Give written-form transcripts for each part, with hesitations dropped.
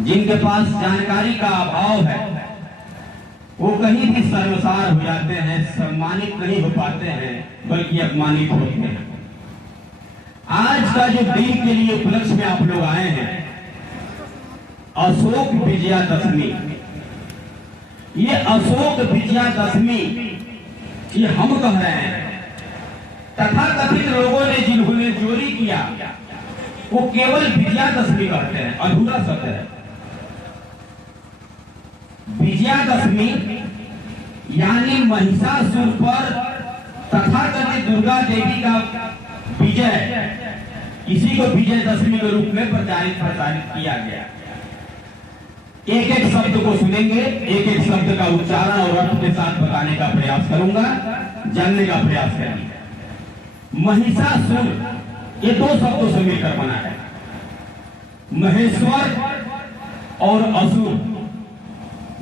जिनके पास जानकारी का अभाव है वो कहीं भी शर्मसार हो जाते हैं, सम्मानित नहीं हो पाते हैं, बल्कि अपमानित होते हैं। आज का जो दिन के लिए उपलक्ष्य में आप लोग आए हैं, अशोक विजयादशमी, ये अशोक विजयादशमी ये हम कह रहे हैं। तथाकथित लोगों ने जिन्होंने चोरी किया वो केवल विजयादशमी कहते हैं, अधूरा शब्द है। विजयादशमी यानी महिषासुर पर तथाकथित दुर्गा देवी का विजय, इसी को विजयदशमी के रूप में प्रसारित किया गया। एक एक शब्द को सुनेंगे, एक एक शब्द का उच्चारण और अर्थ के साथ बताने का प्रयास करूंगा, जानने का प्रयास करेंगे। महिषासुर ये दो शब्दों से मिलकर बना है, महेश्वर और असुर।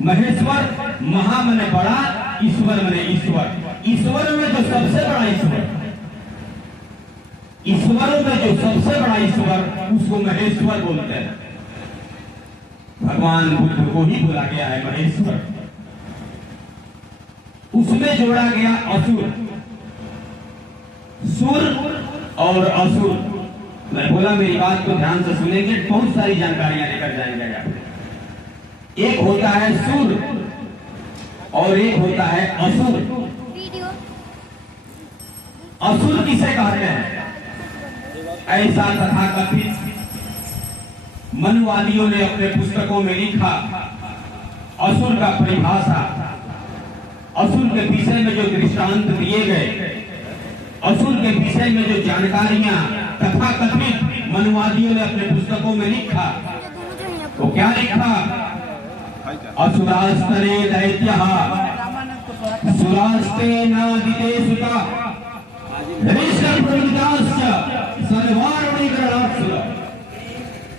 महेश्वर महा मने बड़ा, ईश्वर मने ईश्वर। ईश्वर में जो सबसे बड़ा ईश्वर, ईश्वरों में जो सबसे बड़ा ईश्वर, उसको महेश्वर बोलते हैं। भगवान बुद्ध को ही बोला गया है महेश्वर। उसमें जोड़ा गया असुर। सुर और असुर, मैं बोला मेरी बात को ध्यान से सुनेंगे, बहुत सारी जानकारियां लेकर जाएंगे। एक होता है सुर और एक होता है असुर। असुर किसे कहते हैं? ऐसा तथाकथित मनुवादियों ने अपने पुस्तकों में लिखा। असुर का परिभाषा, असुर के विषय में जो दृष्टांत दिए गए, असुर के विषय में जो जानकारियां तथाकथित मनुवादियों ने अपने पुस्तकों में लिखा, वो क्या लिखा? असुरास्तरे दैत्यः सुरास्ते नादिते सुता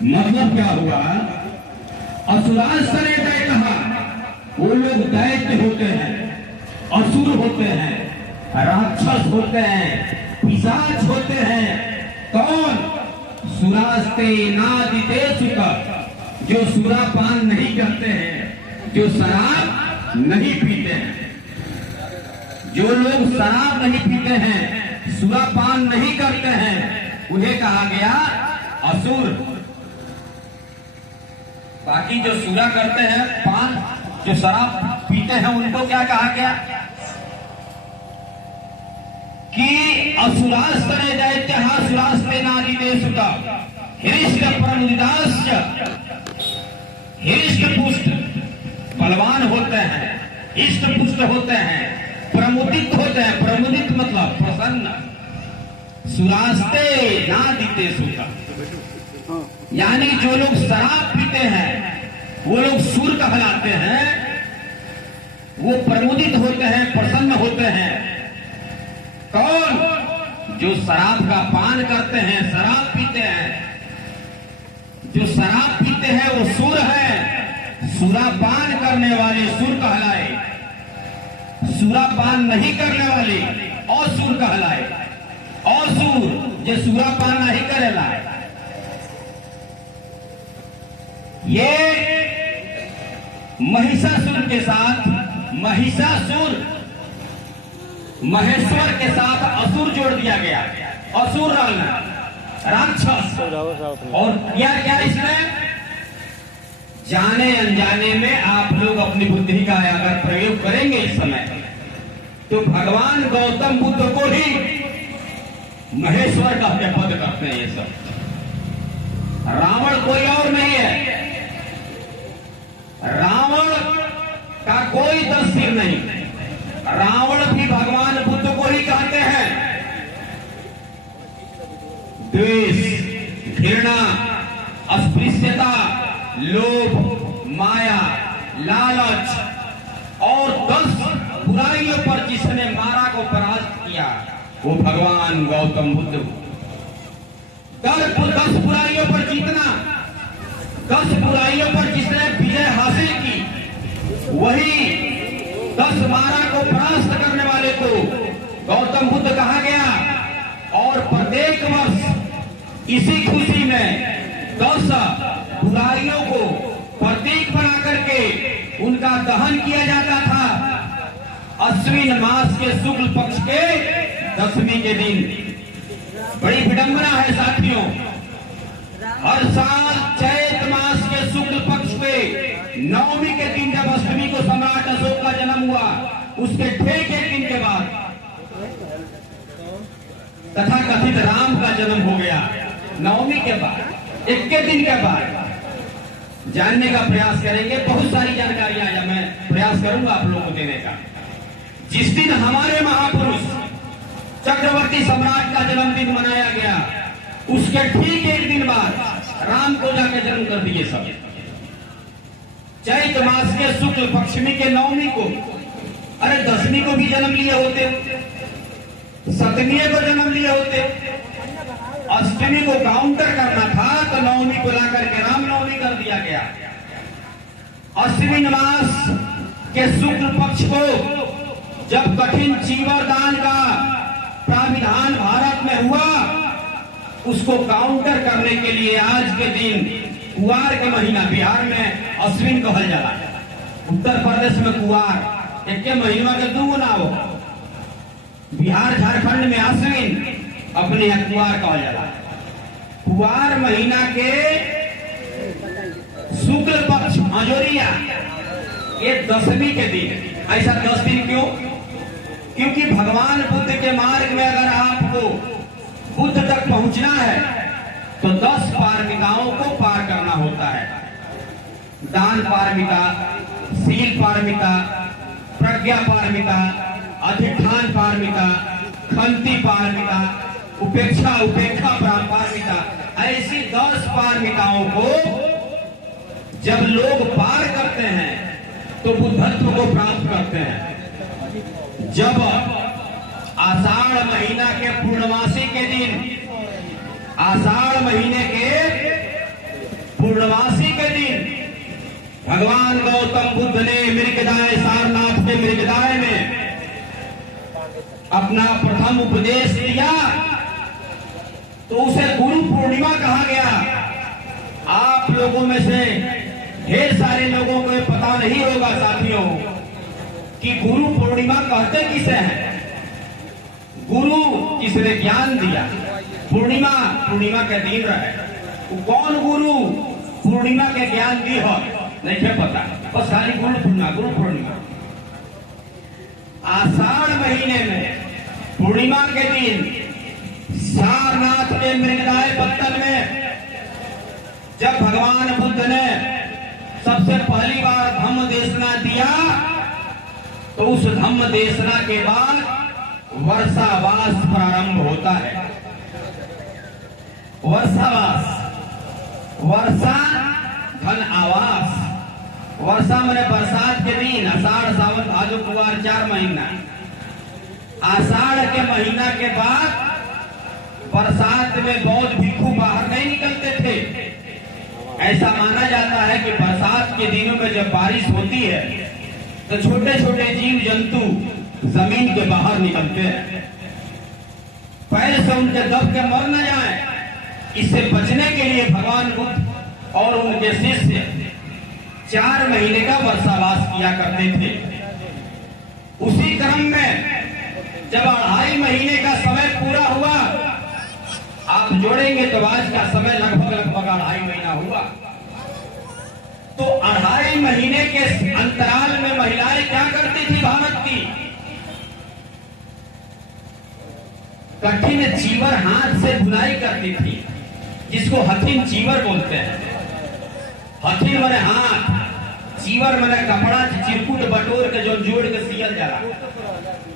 मतलब क्या हुआ? असुरास्तरे दैत्यः, वो लोग दैत्य होते हैं, असुर होते हैं, राक्षस होते हैं, पिशाच होते हैं। कौन? सुरास्ते नादिते सुता, जो सुरापान नहीं करते हैं, जो शराब नहीं पीते हैं। जो लोग शराब नहीं पीते हैं, सुरापान नहीं करते हैं, उन्हें कहा गया असुर। बाकी जो सुरा करते हैं, पान, जो शराब पीते हैं, उनको क्या कहा गया? कि असुरास्तरे दैत्यः सुरास्ते नादिते सुता हृष्ट प्रमुदिताश्च, हृष्ट पुष्ट बलवान होते हैं, इष्ट पुष्ट होते हैं, प्रमुदित होते हैं। प्रमुदित मतलब प्रसन्न। सुरास्ते नादिते सुता, यानी जो लोग शराब पीते हैं वो लोग सुर कहलाते हैं। वो प्रमुदित होते हैं, प्रसन्न होते हैं। कौन? जो शराब का पान करते हैं, शराब पीते हैं। जो शराब पीते हैं वो सुर है। सुरापान करने वाले सुर कहलाए, सुरापान नहीं करने वाले असुर कहलाए। असुर जो सुरापान नहीं करेला। ये महिषासुर के साथ, महिषासुर महेश्वर के साथ असुर जोड़ दिया गया। असुर राक्षस। और क्या इसमें? जाने अनजाने में आप लोग अपनी बुद्धि का अगर प्रयोग करेंगे इस समय, तो भगवान गौतम बुद्ध को ही महेश्वर कहते पद करते हैं। ये सब रावण कोई और नहीं है। रावण का कोई 10 सिर नहीं। रावण भी भगवान बुद्ध को ही कहते हैं। द्वेष, घृणा, अस्पृश्यता, लोभ, माया, लालच और 10 बुराइयों पर जिसने मारा को परास्त किया, वो भगवान गौतम बुद्ध। 10 बुराइयों पर जीतना, 10 बुराइयों पर जिसने विजय हासिल की, वही 10 मारा को परास्त करने वाले को गौतम बुद्ध कहा गया। और प्रत्येक वर्ष इसी खुशी में 10 बुराइयों को प्रतीक बना करके उनका दहन किया जाता था अश्विन मास के शुक्ल पक्ष के 10वीं के दिन। बड़ी विडंबना है साथियों, हर साल चैत मास के शुक्ल पक्ष के 9वीं के दिन जब अष्टमी को सम्राट अशोक का जन्म हुआ, उसके ठीक एक दिन के बाद तथा कथित राम का जन्म हो गया। 9वीं के बाद 21 दिन के बाद जानने का प्रयास करेंगे। बहुत सारी जानकारियां आज मैं प्रयास करूंगा आप लोगों को देने का। जिस दिन हमारे महापुरुष चक्रवर्ती सम्राट का जन्मदिन मनाया गया, उसके ठीक एक दिन बाद राम को जाकर जन्म कर दिए सब। चैत मास के शुक्ल पक्षमी के 9वीं को, अरे 10वीं को भी जन्म लिए होते, 7वीं को जन्म लिए होते, अष्टमी को काउंटर करना था तो 9वीं को लाकर के रामनवमी कर दिया गया। अश्विन मास के शुक्ल पक्ष को जब कठिन चीवर दान का प्राविधान भारत में हुआ, उसको काउंटर करने के लिए आज के दिन कुआर के महीना, बिहार में अश्विन कहल जाला, उत्तर प्रदेश में कुआर, एक के महीना के 2 गुना हो। बिहार झारखंड में अश्विन, अपने यहाँ कुआर कहल जाला। कुआर महीना के शुक्ल पक्ष अजोरिया, ये 10वीं के दिन। ऐसा 10 दिन क्यों? क्योंकि भगवान बुद्ध के मार्ग में अगर आपको बुद्ध तक पहुंचना है तो 10 पारमिताओं को पार करना होता है। दान पारमिता, शील पारमिता, प्रज्ञा पारमिता, अधिष्ठान पारमिता, खंति पारमिता, उपेक्षा पारमिता, ऐसी 10 पारमिताओं को जब लोग पार करते हैं तो बुद्धत्व को प्राप्त करते हैं। जब आषाढ़ महीना के पूर्णमासी के दिन, आषाढ़ महीने के पूर्णमासी के दिन भगवान गौतम बुद्ध ने मृगदाय, सारनाथ के मृगदाय में अपना प्रथम उपदेश दिया, तो उसे गुरु पूर्णिमा कहा गया। आप लोगों में से ढेर सारे लोगों को पता नहीं होगा साथियों कि गुरु पूर्णिमा कहते किसे हैं। गुरु किसने ज्ञान दिया, पूर्णिमा, पूर्णिमा के दिन रहे, कौन गुरु पूर्णिमा के ज्ञान दी हो नहीं पता, बस सारी गुरु पूर्णिमा। आषाढ़ महीने में पूर्णिमा के दिन सारनाथ के मृगदाय पत्तन में जब भगवान बुद्ध ने सबसे पहली बार धम्म देशना दिया, तो उस धम्म देशना के बाद वर्षावास प्रारंभ होता है। वर्षावास, वर्षा धन आवास, वर्षा मैंने बरसात के दिन, आषाढ़ सावन भादो कुवार 4 महीना। आषाढ़ के महीना के बाद बरसात में बौद्ध भिक्षु बाहर नहीं निकलते थे। ऐसा माना जाता है कि बरसात के दिनों में जब बारिश होती है तो छोटे छोटे जीव जंतु जमीन के बाहर निकलते हैं, पैर से उनके दब के मर न जाए। इससे बचने के लिए भगवान बुद्ध और उनके शिष्य 4 महीने का वर्षावास किया करते थे। उसी क्रम में जब 2.5 महीने का समय पूरा हुआ, आप जोड़ेंगे तो आज का समय लगभग 2.5 महीना हुआ। तो 2.5 महीने के अंतराल में महिलाएं क्या करती थी भारत की? कठिन चीवर हाथ से बुनाई करती थी, जिसको हथिन चीवर बोलते हैं। हथिन माने हाथ, चीवर माने कपड़ा चिरकुट बटोर के जो जोड़ के सियल जाला।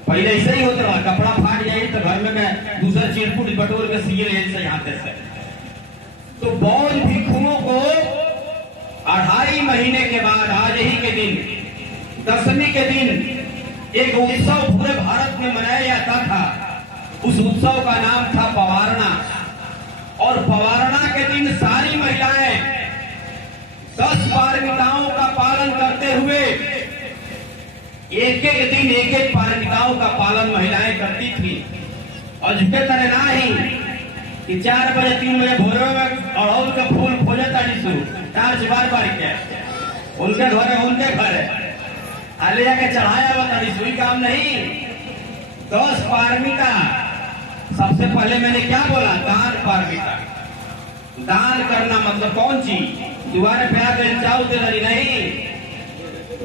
पहले ऐसे ही होता रहा, कपड़ा फाट जाए तो घर में मैं दूसरा चिरकुट बटोर के सियल ऐसे हाथे से। तो बौद्ध भिक्षुओं को 2.5 महीने के बाद आज ही के दिन 10वीं के दिन एक उत्सव पूरे भारत में मनाया जाता था। उस उत्सव का नाम था पवारना। और पवारना के दिन सारी महिलाएं 10 पारमिताओं का पालन करते हुए एक एक दिन एक एक पारमिताओं का पालन महिलाएं करती थी। और झुके तरह ना ही कि 4 बजे 3 बजे भोर में अड़हुल का फूल खोजे ताड़ी शुरू 4 से बार के उनके घर है, उनके घर है, ले जाके चढ़ाया बता सुई काम नहीं। 10 पारमिता। सबसे पहले मैंने क्या बोला? दान पारमिता। दान करना मतलब कौन चीज? दुआरे पे आकर चाव दे रही नहीं।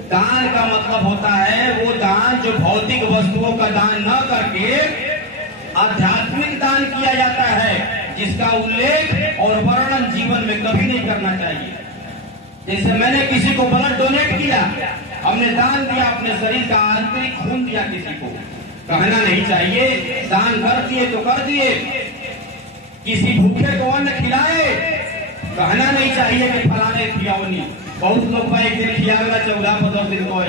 दान का मतलब होता है वो दान जो भौतिक वस्तुओं का दान न करके आध्यात्मिक दान किया जाता है, जिसका उल्लेख और वर्णन जीवन में कभी नहीं करना चाहिए। जैसे मैंने किसी को ब्लड डोनेट किया, हमने दान दिया, अपने शरीर का आंतरिक खून दिया किसी को, कहना नहीं चाहिए दान कर दिए तो कर दिए। किसी भूखे को अन्न खिलाए, कहना नहीं चाहिए कि फलाने खिलौनी। बहुत लोग का एक दिन खिलावेला 14-15 दिन को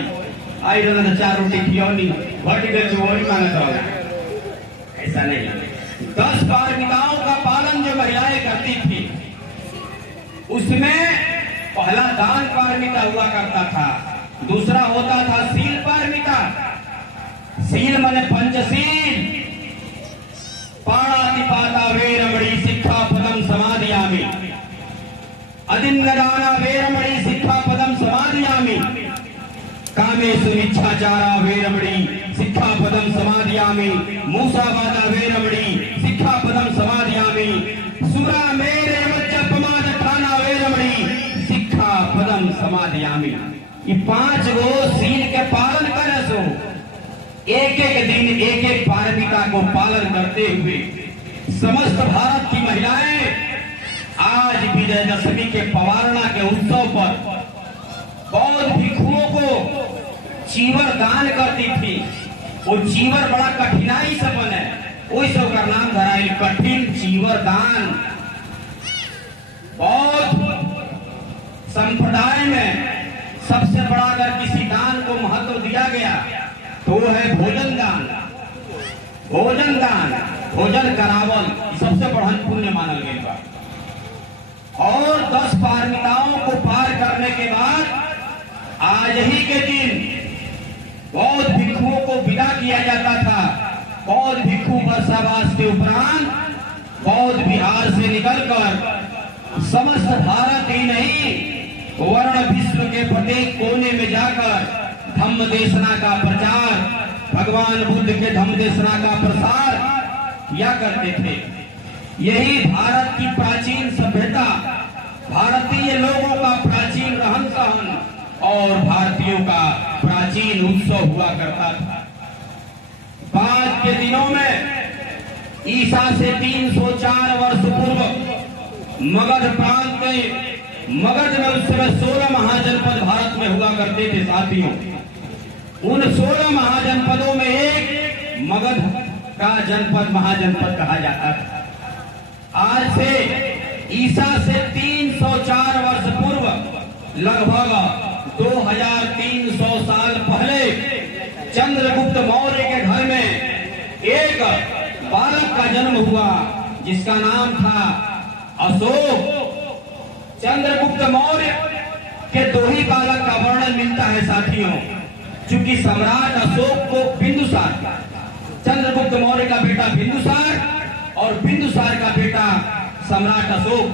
आई रहा 4 रोटी खिलौनी घट गए तो वही मांगता होगा। ऐसा नहीं। 10 पारमिताओं का पालन जो महिलाएं करती थी, उसमें पहला दान पारमिता हुआ करता था, दूसरा होता था सील पारमिता। सील माने पंचशील। पाणातिपाता वेरमणि सिक्खापदम समादियामि। अदिन्नदाना वेरमणि सिक्खापदम समादियामि। कामेषु मिच्छाचारा वेरमणि सिक्खापदम समादियामि। मूसावादा वेरमणि सिक्खापदम समादियामि। सुरा मेरे वज्रपमाद ठाना वेरमणि सिक्खापदम समादियामि। ये 5 गो सील के पालन करे सो एक एक दिन एक एक पारमिता को पालन करते हुए समस्त भारत की महिलाएं आज विजयदशमी के पवारणा के उत्सव पर बौद्ध भिक्षुओं को चीवर दान करती थी। वो चीवर बड़ा कठिनाई से बने, वही सब का नाम धराई कठिन चीवर दान। बौद्ध संप्रदाय में सबसे बड़ा अगर किसी दान को महत्व दिया गया तो वो है भोजन दान। भोजन दान, भोजन करावल सबसे बड़ा पुण्य मानल गया। और 10 पारमिताओं को पार करने के बाद आज ही के दिन बौद्ध भिक्षुओं को विदा किया जाता था। बौद्ध भिक्षु वर्षावास के उपरांत बौद्ध विहार से निकलकर समस्त भारत ही नहीं वर्ण विश्व के प्रत्येक कोने में जाकर धम्म देशना का प्रचार, भगवान बुद्ध के धम्म देशना का प्रसार किया करते थे। यही भारत की प्राचीन सभ्यता, भारतीय लोगों का प्राचीन रहन सहन और भारतीयों का प्राचीन उत्सव हुआ करता था। बाद के दिनों में ईसा से 304 वर्ष पूर्व मगध प्रांत में, मगध में उस समय 16 महाजनपद भारत में हुआ करते थे साथियों। उन 16 महाजनपदों में एक मगध का जनपद महाजनपद कहा जाता था। आज से ईसा से 304 वर्ष पूर्व लगभग 2300 साल पहले चंद्रगुप्त मौर्य के घर में एक बालक का जन्म हुआ जिसका नाम था अशोक। चंद्रगुप्त मौर्य के 2 ही बालक का वर्णन मिलता है साथियों। चूंकि सम्राट अशोक को बिंदुसार, चंद्रगुप्त मौर्य का बेटा बिंदुसार और बिंदुसार का बेटा सम्राट अशोक।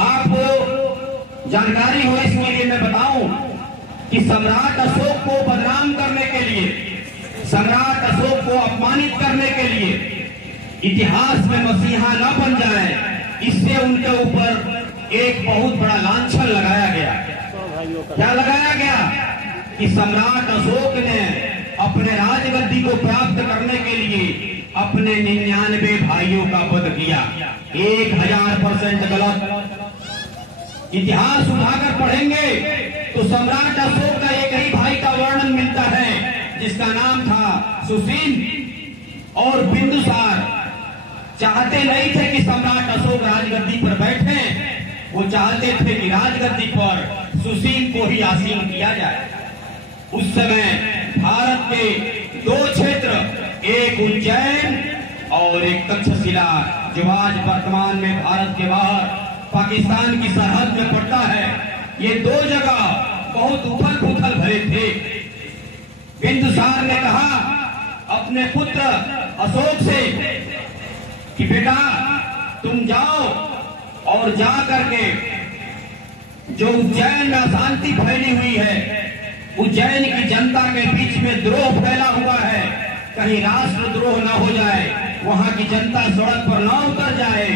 आपको जानकारी हो इसके लिए मैं बताऊं कि सम्राट अशोक को बदनाम करने के लिए, सम्राट अशोक को अपमानित करने के लिए, इतिहास में मसीहा न बन जाए, इससे उनके ऊपर एक बहुत बड़ा लांछन लगाया गया। क्या लगाया गया कि सम्राट अशोक ने अपने राजगद्दी को प्राप्त करने के लिए अपने 99 भाइयों का वध किया। 1000% गलत। इतिहास उठाकर पढ़ेंगे तो सम्राट अशोक का एक ही भाई का वर्णन मिलता है जिसका नाम था सुशील। और बिंदुसार चाहते नहीं थे कि सम्राट अशोक राजगद्दी पर बैठे, वो चाहते थे कि राजगद्दी पर सुशील को ही आसीन किया जाए। उस समय भारत के 2 क्षेत्र, एक उज्जैन और एक तक्षशिला, जो आज वर्तमान में भारत के बाहर पाकिस्तान की सरहद में पड़ता है, ये 2 जगह बहुत उथल पुथल भरे थे। बिंदुसार ने कहा अपने पुत्र अशोक से कि बेटा तुम जाओ और जा करके जो उज्जैन में अशांति फैली हुई है, उज्जैन की जनता के बीच में द्रोह फैला हुआ है, कहीं राष्ट्रद्रोह ना हो जाए, वहां की जनता सड़क पर ना उतर जाए,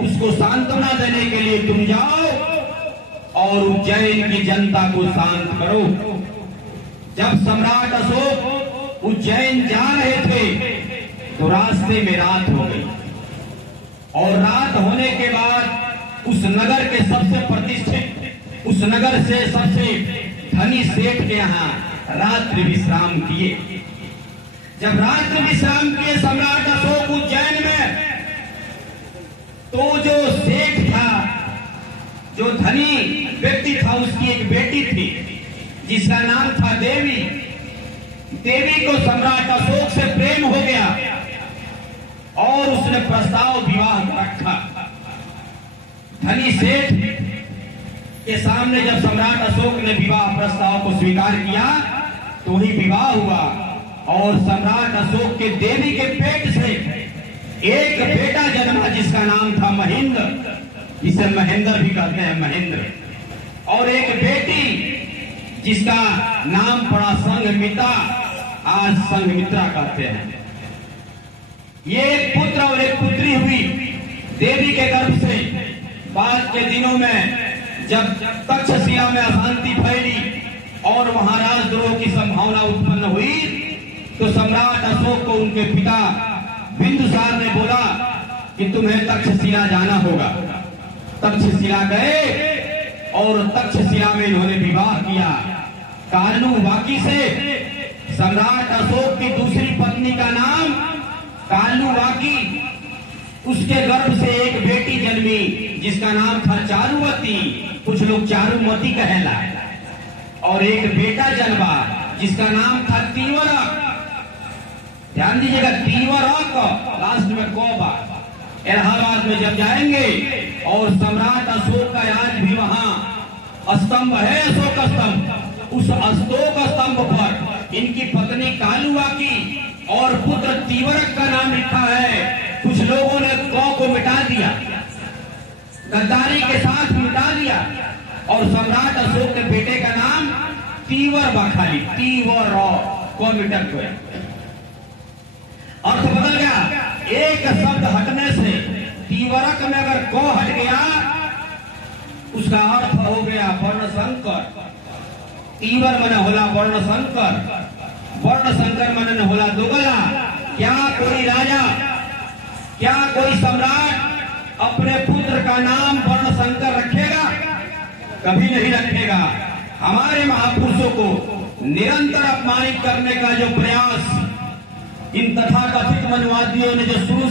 उसको सांत्वना देने के लिए तुम जाओ और उज्जैन की जनता को शांत करो। जब सम्राट अशोक उज्जैन जा रहे थे तो रास्ते में रात हो गई, और रात होने के बाद उस नगर के सबसे प्रतिष्ठित, उस नगर से सबसे धनी सेठ के यहाँ रात्रि विश्राम किए। जब रात्रि विश्राम किए सम्राट अशोक उज्जैन में, तो जो सेठ था, जो धनी व्यक्ति था, उसकी एक बेटी थी जिसका नाम था देवी। देवी को सम्राट अशोक से प्रेम हो गया और उसने प्रस्ताव विवाह का रखा। धनी सेठ के सामने जब सम्राट अशोक ने विवाह प्रस्ताव को स्वीकार किया तो ही विवाह हुआ, और सम्राट अशोक के देवी के पेट से एक बेटा जन्मा जिसका नाम था महेंद्र, इसे महेंद्र भी कहते हैं, महेंद्र, और एक बेटी जिसका नाम पड़ा संघमित्रा, आज संघमित्रा कहते हैं। ये एक पुत्र और एक पुत्री हुई देवी के गर्भ से। बाद के दिनों में जब तक्षशिला में अशांति फैली और वहां राजद्रोह की संभावना उत्पन्न हुई, तो सम्राट अशोक को उनके पिता बिंदुसार ने बोला कि तुम्हें तक्षशिला जाना होगा। तक्षशिला गए और तक्षशिला में इन्होंने विवाह किया। कालुवाकी से सम्राट अशोक की दूसरी पत्नी का नाम कालुवाकी, उसके गर्भ से एक बेटी जन्मी जिसका नाम था चारुवती, कुछ लोग चारुमती कहलाए, और एक बेटा जन्मा जिसका नाम था तीवरक। ध्यान दीजिएगा, तीवरक लास्ट में कोबा। इलाहाबाद में जब जाएंगे और सम्राट अशोक का आज भी वहां स्तंभ है, अशोक स्तंभ, उस अशोक स्तंभ पर इनकी पत्नी कालुवाकी और पुत्र तीवरक का नाम लिखा है। कुछ लोगों ने कौ को मिटा दिया, गद्दारी के साथ मिटा दिया, और सम्राट अशोक के बेटे का नाम तीवर बखाली, तीवर को मिटक गया, अर्थ बदल गया। एक शब्द हटने से तीवरक में अगर को हट गया, उसका अर्थ हो गया वर्ण संकर। तीवर मन होला वर्ण संकर, वर्ण संकर मन होला दोगला। क्या कोई राजा, क्या कोई सम्राट अपने पुत्र का नाम वर्ण संकर रखेगा? कभी नहीं रखेगा। हमारे महापुरुषों को निरंतर अपमानित करने का जो प्रयास इन तथाकथित मनवादियों ने जो शुरू